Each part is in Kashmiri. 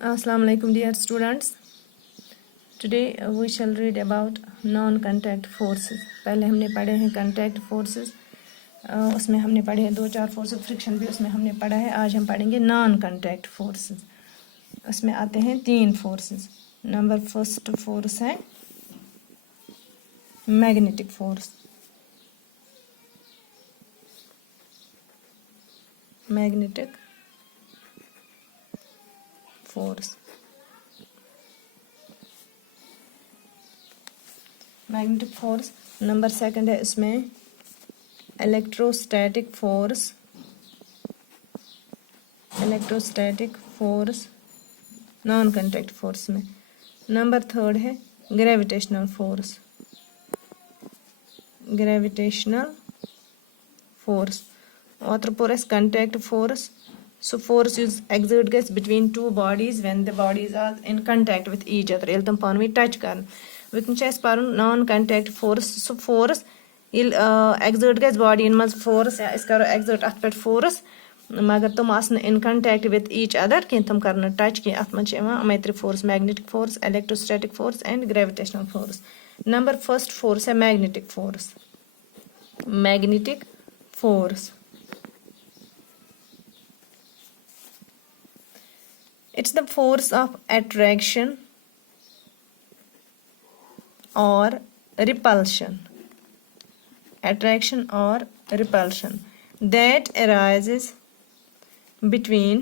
Assalamu alaikum dear students. Today we shall read about non-contact forces. पहले हमने पढ़े हैं contact forces, उसमें हमने पढ़े हैं 2-4 forces, फ्रिक्शन भी उसमें हमने पढ़ा है. आज हम पढ़ेंगे non-contact forces. उसमें आते हैं 3 forces. नंबर फर्स्ट फोर्स है magnetic force. Magnetic force. Magnetic force. Number second है इसमें electrostatic force. Electrostatic force non contact force में. नंबर थर्ड है ग्रेविटेशनल फोर्स. Gravitational force. ओत्र पोर अस contact force. So force is exert gets between two bodies when the bodies are in contact with each other. Yel tum panwe touch karan. Within chess parun non contact force. So force il exert gets body in maz force ya is karo exert at pet force. Magar tum asna in contact with each other kin tum karna touch ki at manch ema maitri force, magnetic force, electrostatic force and gravitational force. Number first force है magnetic force. Magnetic force. It's the force of attraction or repulsion. Attraction or repulsion that arises between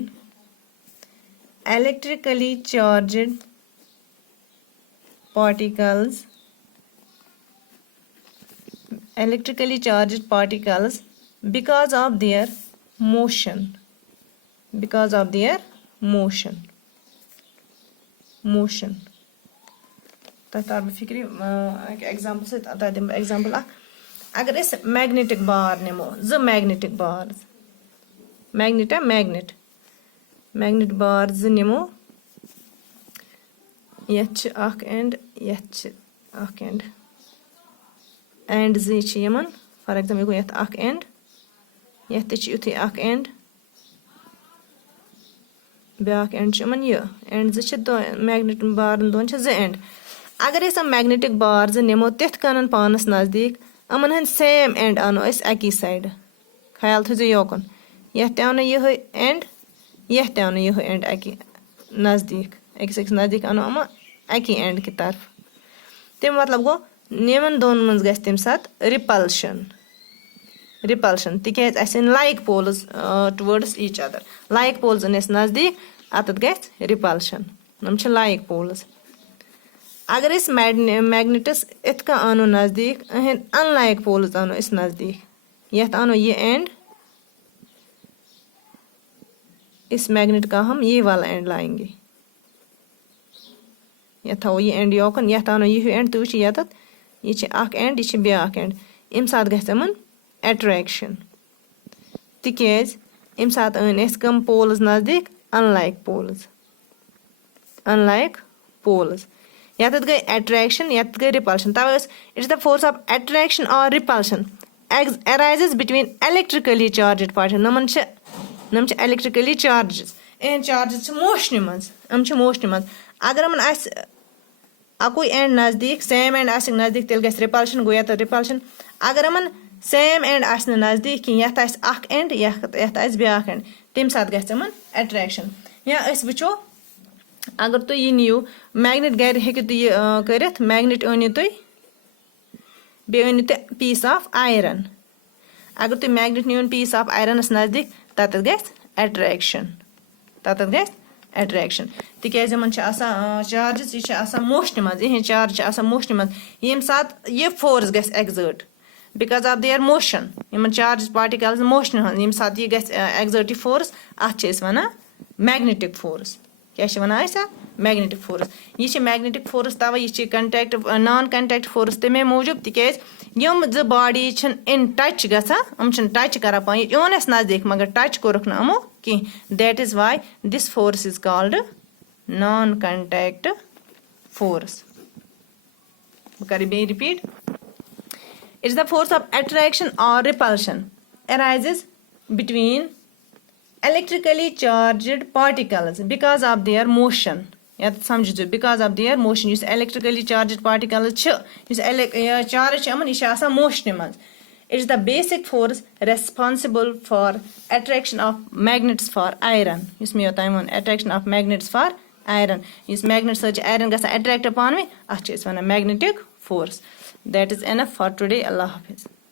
electrically charged particles. Electrically charged particles because of their motion. Because of their motion. Motion. तार फिक्री एग्जाम्पल से दिम एग्जाम्पल अगर इस मैग्नेटिक बार निमो ज मैग्नेटिक बार मैग्नेट है मैग्नेट मैग्नेट बार ज निमो यच अख एंड यच अख एंड ज यमन फॉर एग्जाम्पल यथ अख एंड यथ युथी अख and back and Yemen and ज मैग्नेट बार दोन ज एंड. अगर हम मैग्नेटिक बार ज निमो तिथ कन पानस नजदीक अमन हंद सेम एंड अनो अकी साइड. ख्याल थो योकन यथ अनो यह एंड यथ अनो यह एंड अकी नजदीक अकिस अकिस नजदीक अनो अम अकी एंड की तरफ. तम मतलब गो निमन दोन मज गस तम सात रिपल्शन. रिपल्शन तिकेज असन like poles towards each other. Like poles अन नजदीक अत गस रिपल्शन. नम लाइक पोल्स. अगर इस मैग्नेटस इत का अनो नजदीक अनलाइक पोल्स अनो इस नजदीक यथ अनो ये एंड इस मैग्नेट का हम ये वाला एंड लाएंगे. यथ ये एंड योकन यथ अनो ये एंड तो यत ये अख एंड ये ब्याक एंड अम सात गमन अट्रैक्शन. तिकेज अम सात अन कम पोल्स नजदीक अनलाइक पोल्स. अनलाइक पोल्स यत गई अट्रैक्शन यत गई रिपल्शन. तवे it's the force of attraction और repulsion arises between electrically charged particles. नम electrically charged इन चार्जेस मोशन मज अम मोशन मज. अगर अमन अकु एंड नजदीक सेम एंड आस नजदीक तेल गस रिपल्शन गो यत रिपल्शन. अगर अमन सेम एंड आस नजदीक कि यथ आस अख एंड यथ आस ब्याक एंड तम सात गस अमन अट्रैक्शन. या अस वुचो अगर तुम यह नियो मैग्नेट गर हेकु तुम यह करित मैग्नेट अनियो तुम बे अनियो तुम पीस ऑफ आयरन. अगर तुम मैग्नेट नियो पीस ऑफ आयरनस नजदीक तत गस अट्रैक्शन. तत गस अट्रैक्शन. तिकेज यमन चार्जेस यह मोशन मज यह चार्ज मोशन मज यम सात यह फोर्स गस exert because of their motion. यमन चार्ज पार्टिकल्स मोशन यम सात यह गस एक्सर्ट फोर्स अत वना मैग्नेटिक फोर्स. क्या वन मैग्नेटिक फोर्स. यह मैग्नेटिक फोर्स तवे यह कंटैक्ट नॉन कंटैक्ट फोर्स तमे मूजूब तिकेज यम ज बॉडी इन टच गम टच कर पान ओन अस नजदीक मगर टच कोरुक न अमो कह. That is why this force is called non contact force. कर बे repeat. It's the force of attraction और repulsion arises between electrically charged particles because of their motion. یَتھ سَمجھِو because of their motion. یُس electrically charged particles چھِ یُس charge چھِ یِمن یہِ چھِ آسان motion منٛز. It is the basic force responsible for attraction of magnets for iron. یُس مےٚ یوٚتام ووٚن attraction of magnets for iron. یُس magnet سۭتۍ چھِ iron گژھان attract پانہٕ ؤنۍ اَتھ چھِ أسۍ وَنان magnetic force. That is enough for today. Allah Hafiz.